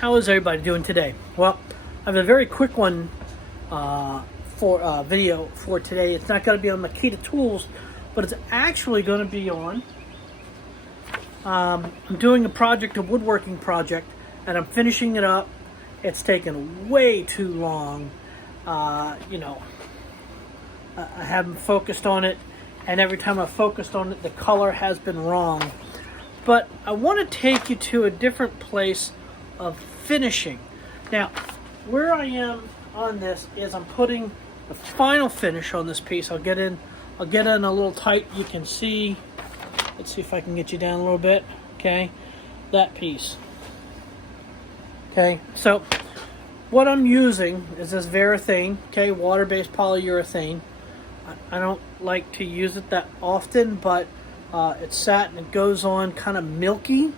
How is everybody doing today? Well, I have a very quick one video for today. It's not going to be on Makita Tools, but it's actually going to be on. I'm doing a project, a woodworking project, and I'm finishing it up. It's taken way too long. I haven't focused on it, and every time I've focused on it, the color has been wrong. But I want to take you to a different place of finishing. Now, where I am on this is I'm putting the final finish on this piece. I'll get in a little tight. You can see. Let's see if I can get you down a little bit. Okay, that piece. Okay, so what I'm using is this Varathane, okay, water-based polyurethane. I don't like to use it that often, but it's satin. It goes on kind of milky,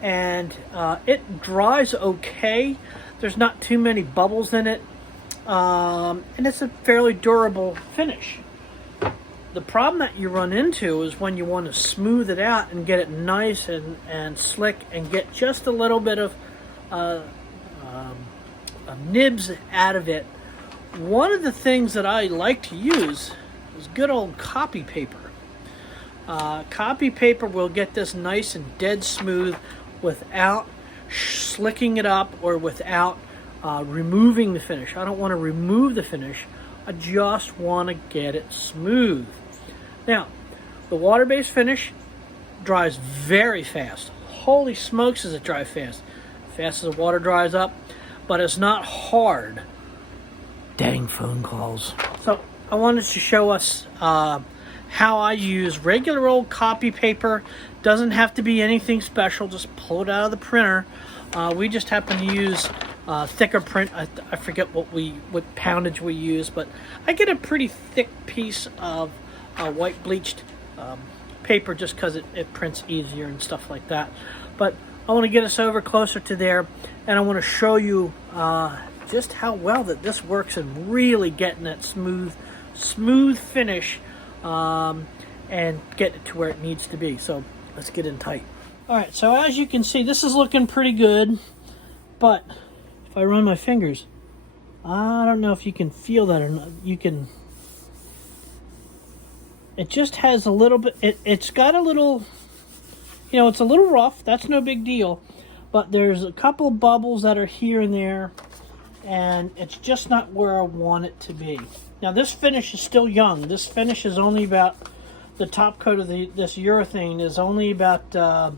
and it dries okay. There's not too many bubbles in it, and it's a fairly durable finish. The problem that you run into is when you want to smooth it out and get it nice and slick and get just a little bit of nibs out of it. One of the things that I like to use is good old copy paper. Copy paper will get this nice and dead smooth without slicking it up or without removing the finish. I don't want to remove the finish. I just want to get it smooth. Now, the water-based finish dries very fast. Holy smokes, does it dry fast. Fast as the water dries up, but it's not hard. Dang phone calls. So I wanted to show us how I use regular old copy paper. Doesn't have to be anything special. Just pull it out of the printer. We just happen to use thicker print. I forget what poundage we use, but I get a pretty thick piece of white bleached paper just because it prints easier and stuff like that. But I want to get us over closer to there, and I want to show you just how well that this works in really getting that smooth finish and get it to where it needs to be. So let's get in tight. All right, so as you can see, this is looking pretty good, but if I run my fingers, I don't know if you can feel that or not. You can. It just has a little bit. It's got a little. It's a little rough. That's no big deal, but there's a couple of bubbles that are here and there, and it's just not where I want it to be. Now this finish is still young. This finish is only about, the top coat of this urethane is only about a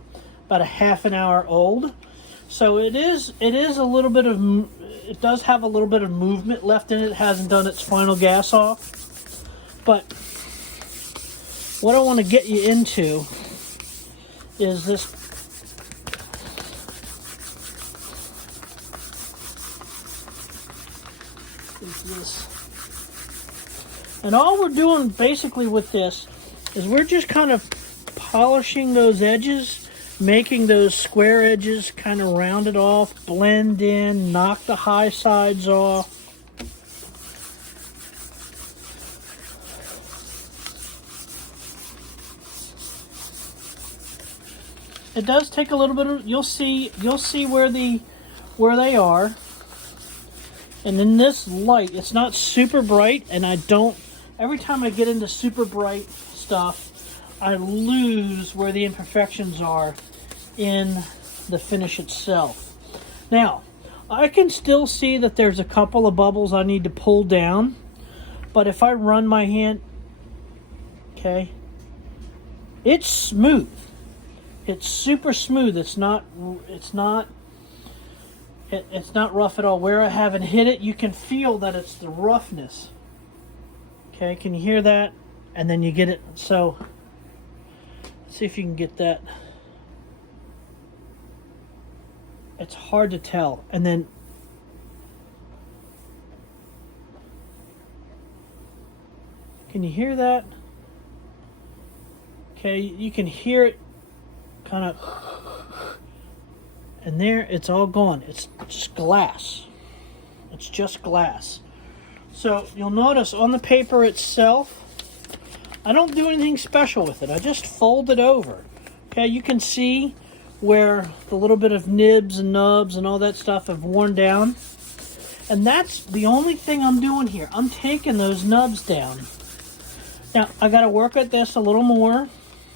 half an hour old. So it is a little bit of, it does have a little bit of movement left in it. It hasn't done its final gas off. But what I want to get you into is this. And all we're doing basically with this is we're just kind of polishing those edges, making those square edges kind of rounded off, blend in, knock the high sides off. It does take a little bit of, you'll see where they are. And then this light, it's not super bright, and every time I get into super bright stuff, I lose where the imperfections are in the finish itself. Now, I can still see that there's a couple of bubbles I need to pull down, but if I run my hand, okay, it's smooth. It's super smooth. It's not rough at all. Where I haven't hit it, you can feel that it's the roughness. Okay, can you hear that? And then you get it. So, let's see if you can get that. It's hard to tell. And then, can you hear that? Okay, you can hear it kind of, and there, it's all gone. It's just glass. It's just glass. So you'll notice on the paper itself, I don't do anything special with it. I just fold it over. Okay, you can see where the little bit of nibs and nubs and all that stuff have worn down. And that's the only thing I'm doing here. I'm taking those nubs down. Now, I got to work at this a little more,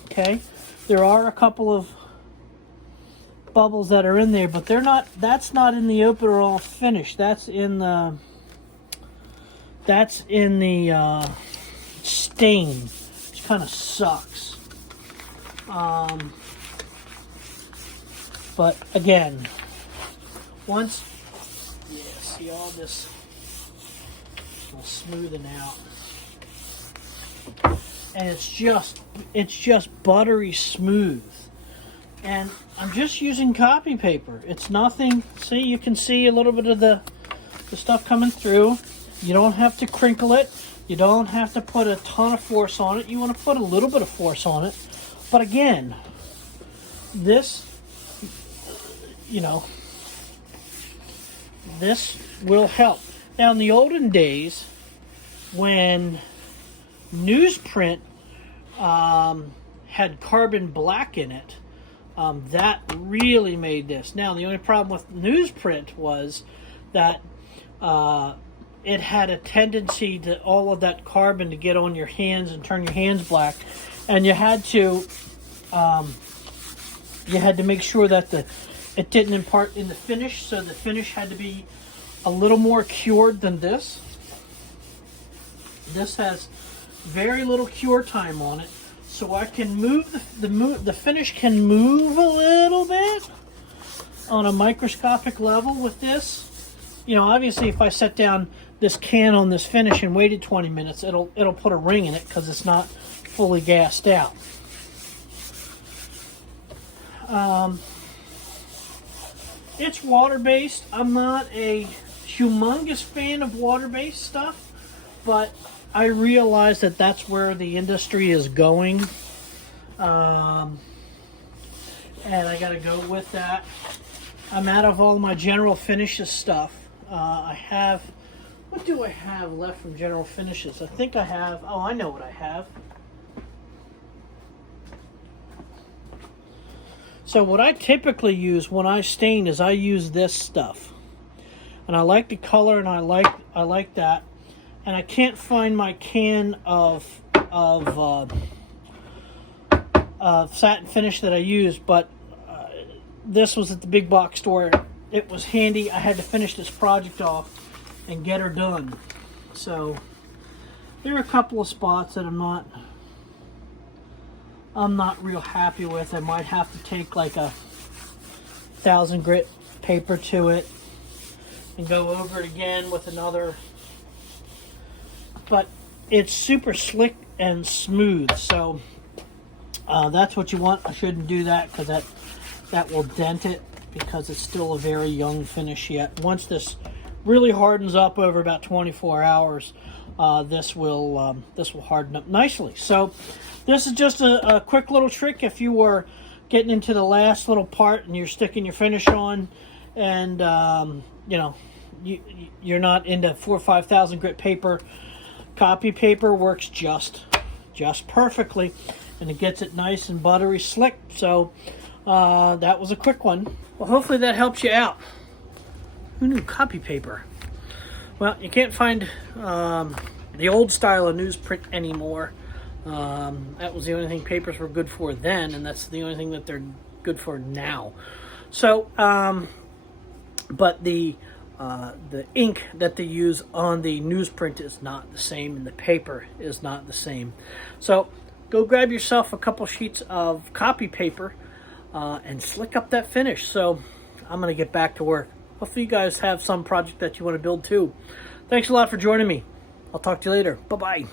okay? There are a couple of bubbles that are in there, but they're not, that's not in the overall finish. That's in the stain, which kind of sucks. But again, once, yeah, see all this all smoothing out, and it's just buttery smooth. And I'm just using copy paper. It's nothing. See, you can see a little bit of the stuff coming through. You don't have to crinkle it. You don't have to put a ton of force on it. You want to put a little bit of force on it. But again, this, you know, this will help. Now, in the olden days, when newsprint had carbon black in it, that really made this. Now, the only problem with newsprint was that it had a tendency to all of that carbon to get on your hands and turn your hands black, and you had to make sure that it didn't impart in the finish. So the finish had to be a little more cured than this. This has very little cure time on it, so I can move the finish can move a little bit on a microscopic level with this. You know, obviously, if I set down this can on this finish and waited 20 minutes, it'll put a ring in it because it's not fully gassed out. It's water-based. I'm not a humongous fan of water-based stuff, but I realize that that's where the industry is going, and I got to go with that. I'm out of all my general finishes stuff. I have, what do I have left from general finishes? I think I have, oh, I know what I have. So what I typically use when I stain is I use this stuff, and I like the color, and I like that. And I can't find my can of satin finish that I use, but this was at the big box store. It was handy. I had to finish this project off and get her done. So there are a couple of spots that I'm not real happy with. I might have to take like a 1000 grit paper to it and go over it again with another. But it's super slick and smooth, so that's what you want. I shouldn't do that because that will dent it, because it's still a very young finish yet. Once this really hardens up over about 24 hours, this will harden up nicely. So this is just a quick little trick if you were getting into the last little part and you're sticking your finish on, and you know, you're not into 4,000 or 5,000 grit paper. Copy paper works just perfectly, and it gets it nice and buttery slick. So that was a quick one. Well, hopefully that helps you out. Who knew copy paper? Well, you can't find the old style of newsprint anymore. That was the only thing papers were good for then, and that's the only thing that they're good for now. So, but the ink that they use on the newsprint is not the same, and the paper is not the same. So go grab yourself a couple sheets of copy paper and slick up that finish. So I'm going to get back to work. Hopefully you guys have some project that you want to build too. Thanks a lot for joining me. I'll talk to you later. Bye-bye.